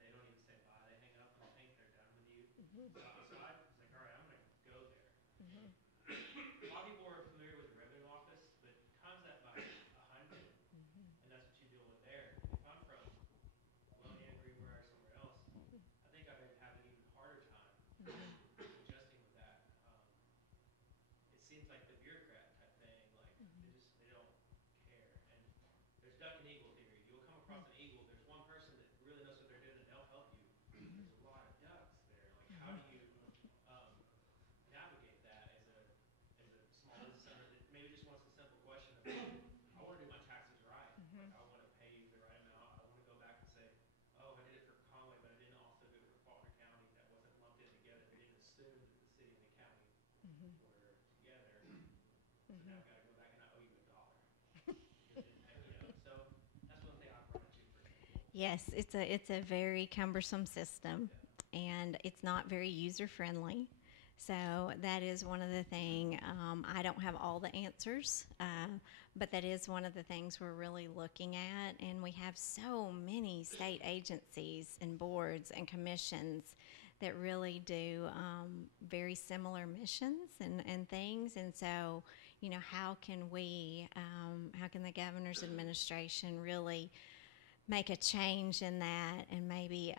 They don't even say bye. They hang up and I think they're done with you. So I was like, all right, I'm going to go there. A lot of people are familiar with the revenue office, but times that by 100, and that's what you deal with there. If I'm from Bologna, Greenbrier, or somewhere else, I think I've been having an even harder time adjusting with that. It seems like the bureaucrat type thing, like they don't care. And there's duck and eagle theory. You'll come across an eagle. There's one person that really knows what they're doing, and they'll help you. There's a lot of ducks there. Like, how do you navigate that as a small business owner that maybe just wants a simple question of, I want to do my taxes right. Like, I want to pay you the right amount. I want to go back and say, oh, I did it for Conway, but I didn't also do it for Faulkner County. That wasn't lumped in together. They didn't assume that the city and the county were together. So now I've got to go back and I owe you $1. So that's one thing I've run into, for example. Yes, it's a very cumbersome system, and it's not very user friendly. So that is one of the things. I don't have all the answers, but that is one of the things we're really looking at. And we have so many state agencies and boards and commissions that really do very similar missions and things. And so, how can the governor's administration really make a change in that and maybe,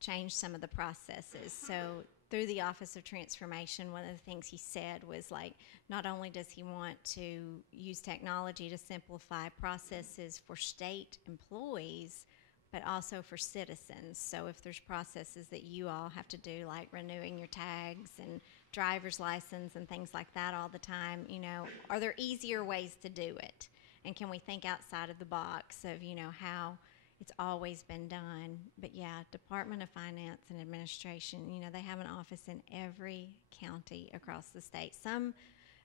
change some of the processes? So through the Office of Transformation, one of the things he said was, like, not only does he want to use technology to simplify processes for state employees, but also for citizens. So if there's processes that you all have to do, like renewing your tags and driver's license and things like that all the time, are there easier ways to do it? And can we think outside of the box of, how it's always been done? But yeah, Department of Finance and Administration, they have an office in every county across the state. Some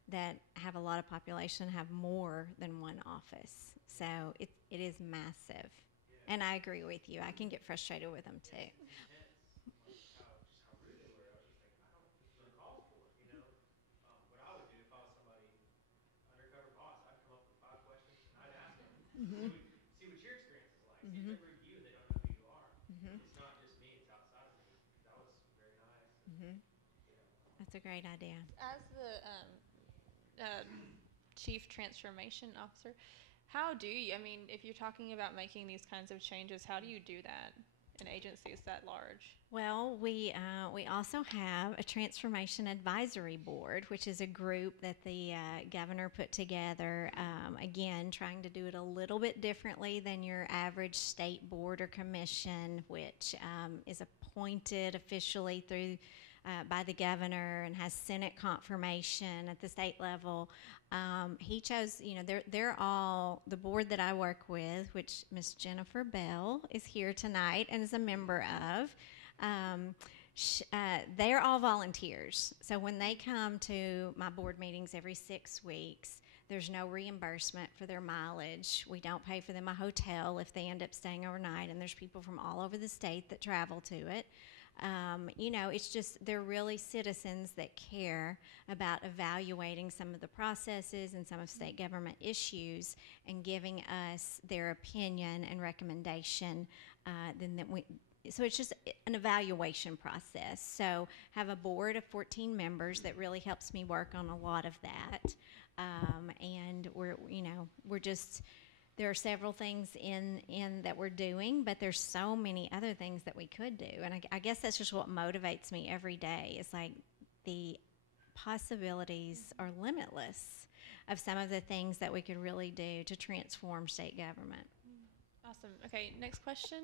that have a lot of population have more than one office. So it is massive. And I agree with you. I can get frustrated with them too. Just how rude they were. I was just like, I don't think it's uncalled for. What I would do if I was somebody undercover boss, I'd come up with 5 questions and I'd ask them, see what your experience is like. See if they review, they don't know who you are. It's not just me, it's outside of me. That was very nice. That's a great idea. As the Chief Transformation Officer, how do you, if you're talking about making these kinds of changes, how do you do that in agencies that large? Well, we also have a Transformation Advisory Board, which is a group that the governor put together, again, trying to do it a little bit differently than your average state board or commission, which is appointed officially through by the governor and has Senate confirmation at the state level. He chose, they're all, the board that I work with, which Miss Jennifer Bell is here tonight and is a member of, they're all volunteers. So when they come to my board meetings every 6 weeks, there's no reimbursement for their mileage. We don't pay for them a hotel if they end up staying overnight, and there's people from all over the state that travel to it. It's just they're really citizens that care about evaluating some of the processes and some of state government issues and giving us their opinion and recommendation. So it's just an evaluation process. So have a board of 14 members that really helps me work on a lot of that. And we're just, there are several things in that we're doing, but there's so many other things that we could do. And I guess that's just what motivates me every day. It's like the possibilities are limitless of some of the things that we could really do to transform state government. Awesome. Okay, next question.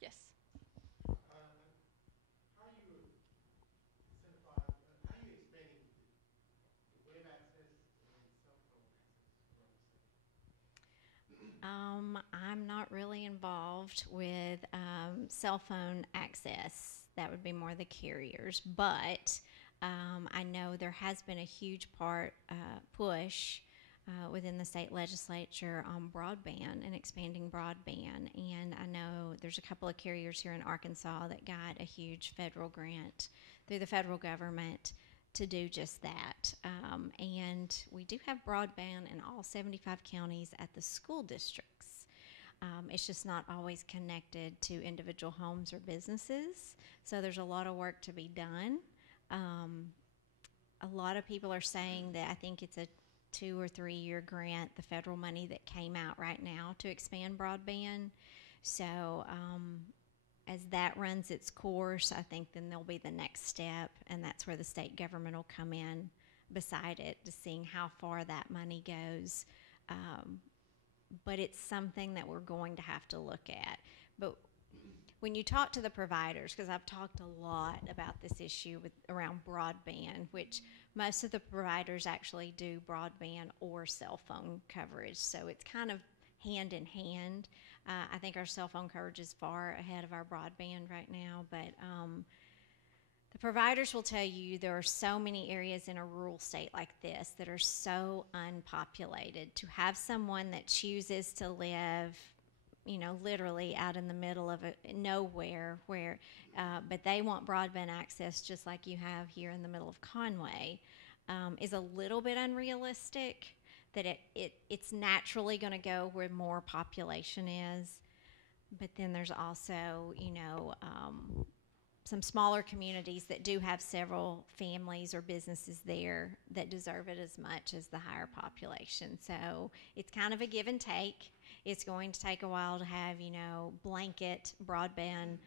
Yes. How do you I'm not really involved with cell phone access. That would be more the carriers, but I know there has been a huge push within the state legislature on broadband and expanding broadband. And I know there's a couple of carriers here in Arkansas that got a huge federal grant through the federal government to do just that. And we do have broadband in all 75 counties at the school districts. It's just not always connected to individual homes or businesses. So there's a lot of work to be done. A lot of people are saying that I think it's a 2 or 3 year grant, the federal money that came out right now to expand broadband. So as that runs its course, I think then there'll be the next step, and that's where the state government will come in beside it to seeing how far that money goes. But it's something that we're going to have to look at. But when you talk to the providers, because I've talked a lot about this issue around broadband, which most of the providers actually do broadband or cell phone coverage, so it's kind of hand in hand. I think our cell phone coverage is far ahead of our broadband right now, but the providers will tell you there are so many areas in a rural state like this that are so unpopulated. To have someone that chooses to live, literally out in the middle of nowhere, but they want broadband access just like you have here in the middle of Conway, is a little bit unrealistic. That it's naturally going to go where more population is, but then there's also, some smaller communities that do have several families or businesses there that deserve it as much as the higher population. So it's kind of a give and take. It's going to take a while to have, blanket broadband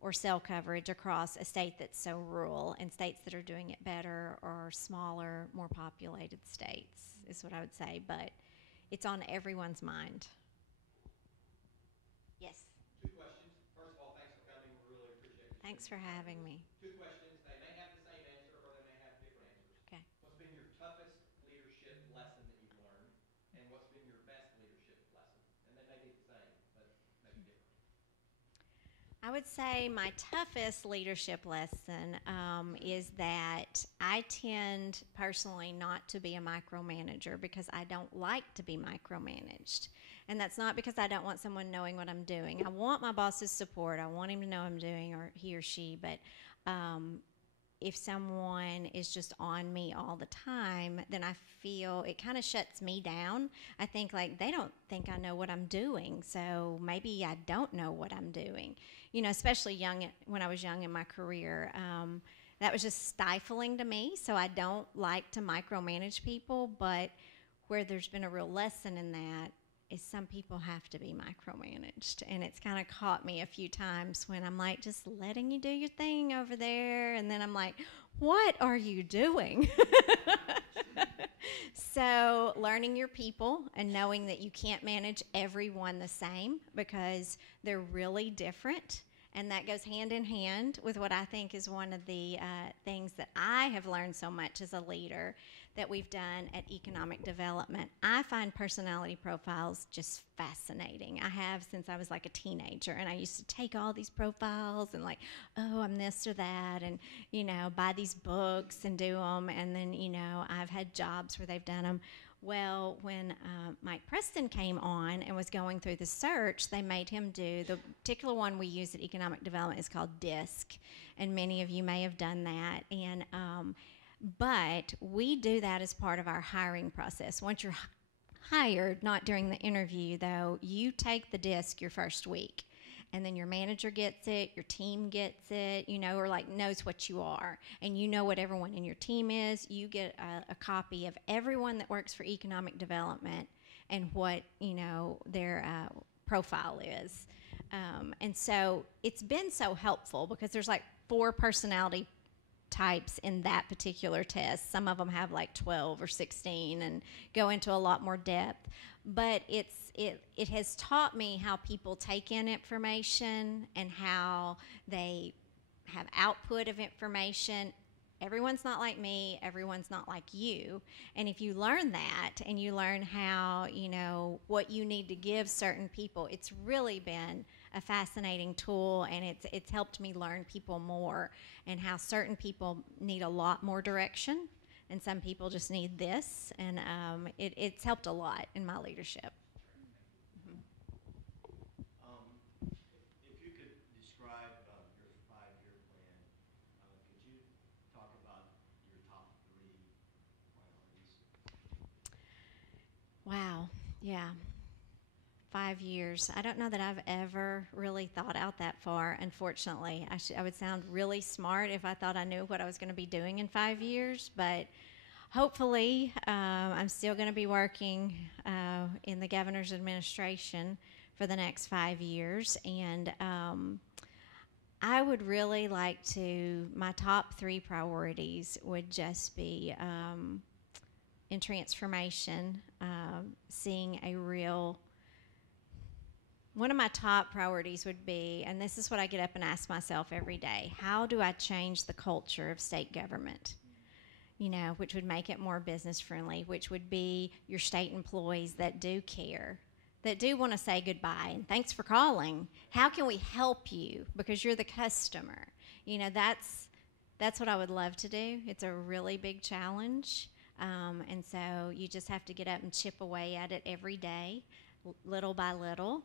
or cell coverage across a state that's so rural, and states that are doing it better are smaller, more populated states, is what I would say. But it's on everyone's mind. Yes. 2 questions. First of all, thanks for coming. We really appreciate it. Thanks for having me. 2 questions. They may have the same answer or they may have different answers. Okay. What's been your toughest leadership lesson that you've learned? And what's been your best leadership lesson? And they may be the same, but maybe different. I would say my toughest leadership lesson is that I tend personally not to be a micromanager because I don't like to be micromanaged. And that's not because I don't want someone knowing what I'm doing. I want my boss's support. I want him to know what I'm doing, or he or she. But if someone is just on me all the time, then I feel it kind of shuts me down. I think they don't think I know what I'm doing, so maybe I don't know what I'm doing. Especially when I was young in my career, that was just stifling to me. So I don't like to micromanage people, but where there's been a real lesson in that is some people have to be micromanaged. And it's kind of caught me a few times when I'm just letting you do your thing over there. And then I'm like, what are you doing? So learning your people and knowing that you can't manage everyone the same because they're really different. And that goes hand in hand with what I think is one of the things that I have learned so much as a leader that we've done at Economic Development. I find personality profiles just fascinating. I have since I was a teenager, and I used to take all these profiles and I'm this or that, and buy these books and do them, and then I've had jobs where they've done them. Well, when Mike Preston came on and was going through the search, they made him do the particular one we use at Economic Development is called DISC, and many of you may have done that. And but we do that as part of our hiring process. Once you're hired, not during the interview though, you take the DISC your first week. And then your manager gets it, your team gets it, or knows what you are. And you know what everyone in your team is. You get a copy of everyone that works for Economic Development and what, their profile is. And so it's been so helpful because there's 4 personality types in that particular test. Some of them have 12 or 16 and go into a lot more depth. But it has taught me how people take in information and how they have output of information everyone's not like me, everyone's not like you. And if you learn that and you learn how, what you need to give certain people, it's really been a fascinating tool, and it's helped me learn people more and how certain people need a lot more direction and some people just need this. And it's helped a lot in my leadership. If you could describe your 5-year plan, could you talk about your top 3 priorities? Wow, yeah. 5 years. I don't know that I've ever really thought out that far, unfortunately. I would sound really smart if I thought I knew what I was going to be doing in 5 years, but hopefully I'm still going to be working in the governor's administration for the next 5 years. And I would really like to, my top 3 priorities would just be in transformation, seeing a real. One of my top priorities would be, and this is what I get up and ask myself every day, how do I change the culture of state government? Which would make it more business friendly, which would be your state employees that do care, that do want to say goodbye and thanks for calling. How can we help you? Because you're the customer. That's what I would love to do. It's a really big challenge. And so you just have to get up and chip away at it every day, little by little.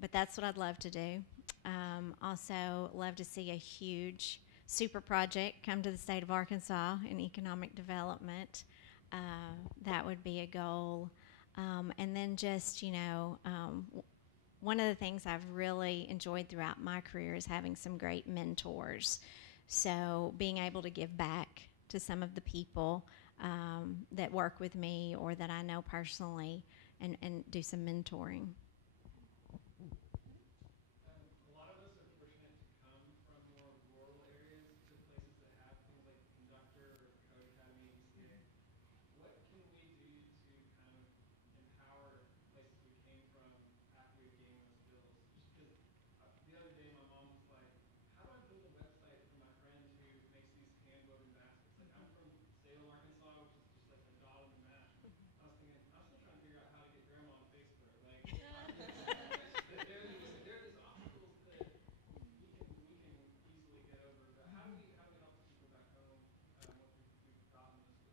But that's what I'd love to do. Also love to see a huge super project come to the state of Arkansas in economic development. That would be a goal. And then just, one of the things I've really enjoyed throughout my career is having some great mentors. So being able to give back to some of the people that work with me or that I know personally and do some mentoring. A lot of us are fortunate to come from more rural areas to places that have things like Conductor or Code Academy, ECA. What can we do to kind of empower places we came from after we gained those skills? Just because the other day my mom was like, how do I build a website for my friend who makes these hand-woven baskets? Like, I'm from Salem, Arkansas, which is just like a dot on the map. I was thinking, I'm still trying to figure out how to get grandma on Facebook. Like, there are these obstacles that we can easily get over. But how do we help the people back home what we've gotten those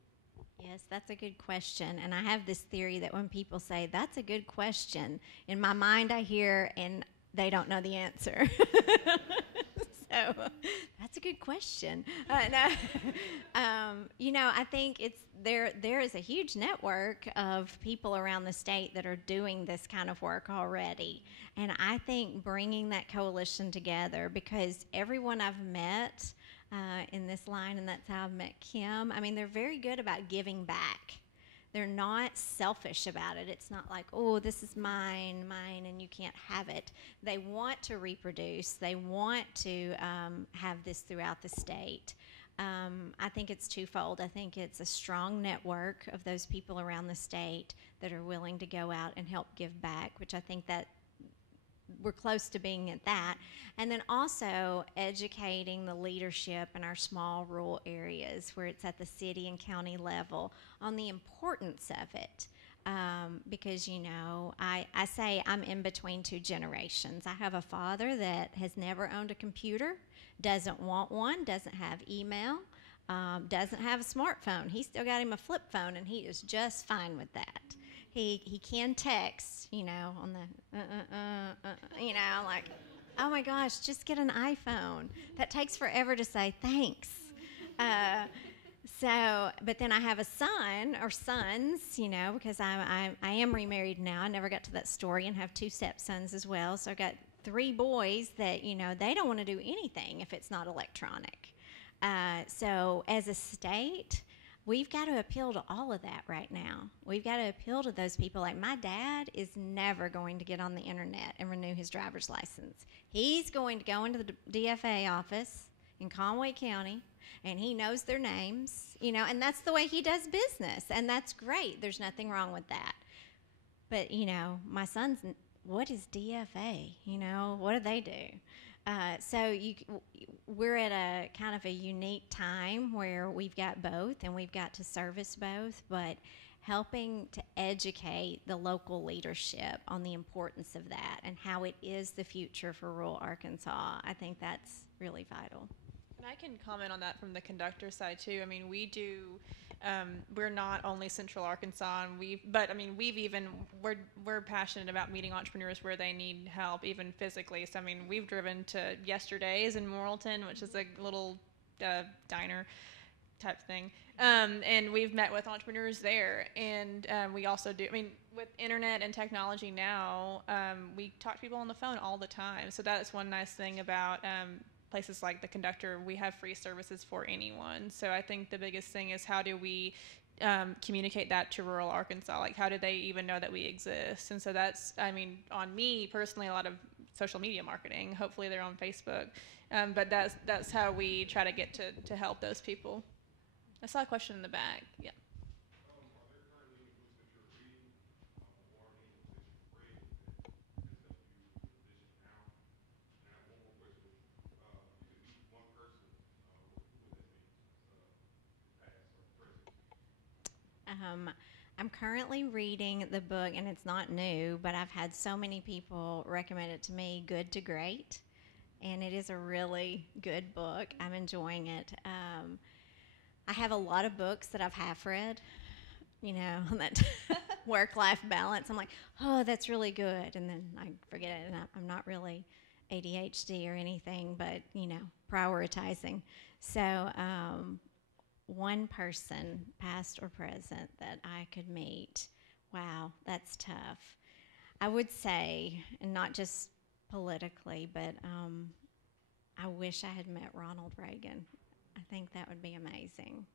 skills? Yes, that's a good question. And I have this theory that when people say, that's a good question, in my mind I hear, and they don't know the answer. So that's a good question. I think there is a huge network of people around the state that are doing this kind of work already. And I think bringing that coalition together, because everyone I've met in this line, and that's how I've met Kim, they're very good about giving back. They're not selfish about it. It's not like, oh, this is mine, and you can't have it. They want to reproduce. They want to have this throughout the state. I think it's twofold. I think it's a strong network of those people around the state that are willing to go out and help give back, which I think that we're close to being at that. And then also educating the leadership in our small rural areas where it's at the city and county level on the importance of it. Because, I say I'm in between 2 generations. I have a father that has never owned a computer, doesn't want one, doesn't have email, doesn't have a smartphone. He's still got him a flip phone, and he is just fine with that. He can text, on the like, oh my gosh, just get an iPhone. That takes forever to say thanks. But then I have a son or sons, because I am remarried now. I never got to that story, and have 2 stepsons as well. So I've got 3 boys that, they don't want to do anything if it's not electronic. So as a state, we've got to appeal to all of that right now. We've got to appeal to those people. Like, my dad is never going to get on the internet and renew his driver's license. He's going to go into the DFA office in Conway County, and he knows their names, and that's the way he does business, and that's great. There's nothing wrong with that. But, my son's, what is DFA? What do they do? We're at a kind of a unique time where we've got both and we've got to service both, but helping to educate the local leadership on the importance of that and how it is the future for rural Arkansas, I think that's really vital. And I can comment on that from the conductor side too. I mean, we're not only Central Arkansas, and we're passionate about meeting entrepreneurs where they need help, even physically. So I mean, we've driven to Yesterday's in Morrilton, which is a little diner type thing, and we've met with entrepreneurs there. And we also do. I mean, with internet and technology now, we talk to people on the phone all the time. So that is one nice thing about places like the conductor. We have free services for anyone. So I think the biggest thing is how do we communicate that to rural Arkansas? Like, how do they even know that we exist? And so that's, I mean, on me personally, a lot of social media marketing. Hopefully they're on Facebook. But that's how we try to get to help those people. I saw a question in the back. Yeah. I'm currently reading the book, and it's not new, but I've had so many people recommend it to me, Good to Great, and it is a really good book. I'm enjoying it. I have a lot of books that I've half read, that Work-Life Balance. I'm like, oh, that's really good, and then I forget it, and I'm not really ADHD or anything, but, prioritizing. So, one person, past or present, that I could meet. Wow, that's tough. I would say, and not just politically, but I wish I had met Ronald Reagan. I think that would be amazing.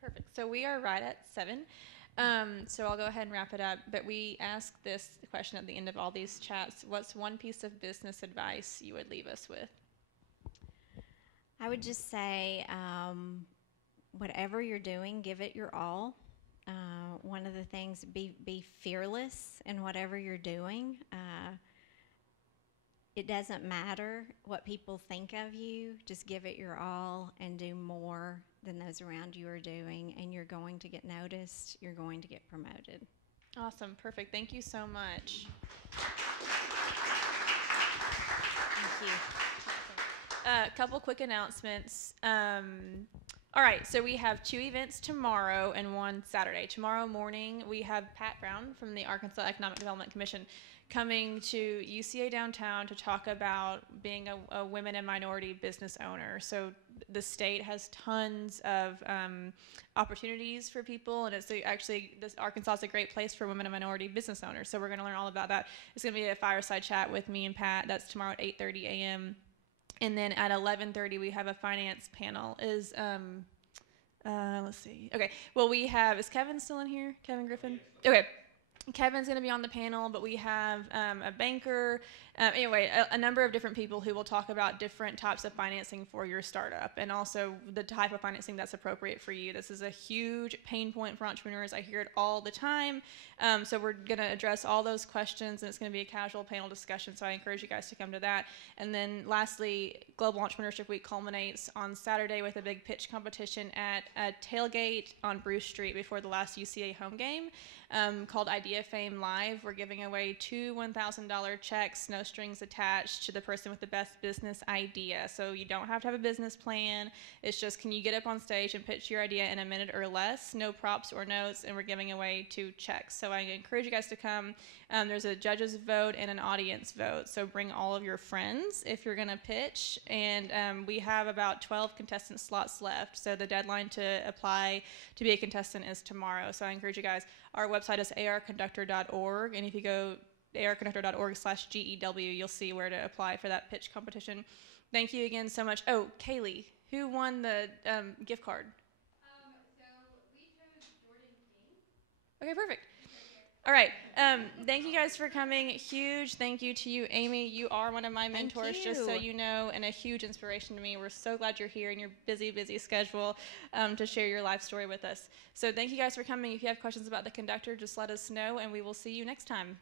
Perfect. So we are right at 7. So I'll go ahead and wrap it up. But we ask this question at the end of all these chats. What's one piece of business advice you would leave us with? I would just say, whatever you're doing, give it your all. One of the things, be fearless in whatever you're doing. It doesn't matter what people think of you. Just give it your all and do more than those around you are doing, and you're going to get noticed. You're going to get promoted. Awesome. Perfect. Thank you so much. Thank you. A couple quick announcements. All right, so we have 2 events tomorrow and 1 Saturday. Tomorrow morning, we have Pat Brown from the Arkansas Economic Development Commission coming to UCA downtown to talk about being a women and minority business owner. So the state has tons of opportunities for people, and Arkansas is a great place for women and minority business owners. So we're going to learn all about that. It's going to be a fireside chat with me and Pat. That's tomorrow at 8:30 a.m. And then at 11:30 we have a finance panel. Let's see. Okay. Well, is Kevin still in here? Kevin Griffin? Okay. Kevin's going to be on the panel, but we have a banker, a number of different people who will talk about different types of financing for your startup and also the type of financing that's appropriate for you. This is a huge pain point for entrepreneurs. I hear it all the time. So we're going to address all those questions, and it's going to be a casual panel discussion, so I encourage you guys to come to that. And then lastly, Global Entrepreneurship Week culminates on Saturday with a big pitch competition at a tailgate on Bruce Street before the last UCA home game. Called Idea Fame Live. We're giving away 2 $1,000 checks, no strings attached, to the person with the best business idea. So you don't have to have a business plan. It's just, can you get up on stage and pitch your idea in a minute or less? No props or notes, and we're giving away 2 checks. So I encourage you guys to come. There's a judge's vote and an audience vote. So bring all of your friends if you're going to pitch. And we have about 12 contestant slots left. So the deadline to apply to be a contestant is tomorrow. So I encourage you guys. Our website is arconductor.org, and if you go arconductor.org/GEW, you'll see where to apply for that pitch competition. Thank you again so much. Oh, Kaylee, who won the gift card? So we chose Jordan King. Okay, perfect. All right. Thank you guys for coming. Huge thank you to you, Amy. You are one of my mentors, just so you know, and a huge inspiration to me. We're so glad you're here in your busy, busy schedule to share your life story with us. So thank you guys for coming. If you have questions about the conductor, just let us know, and we will see you next time.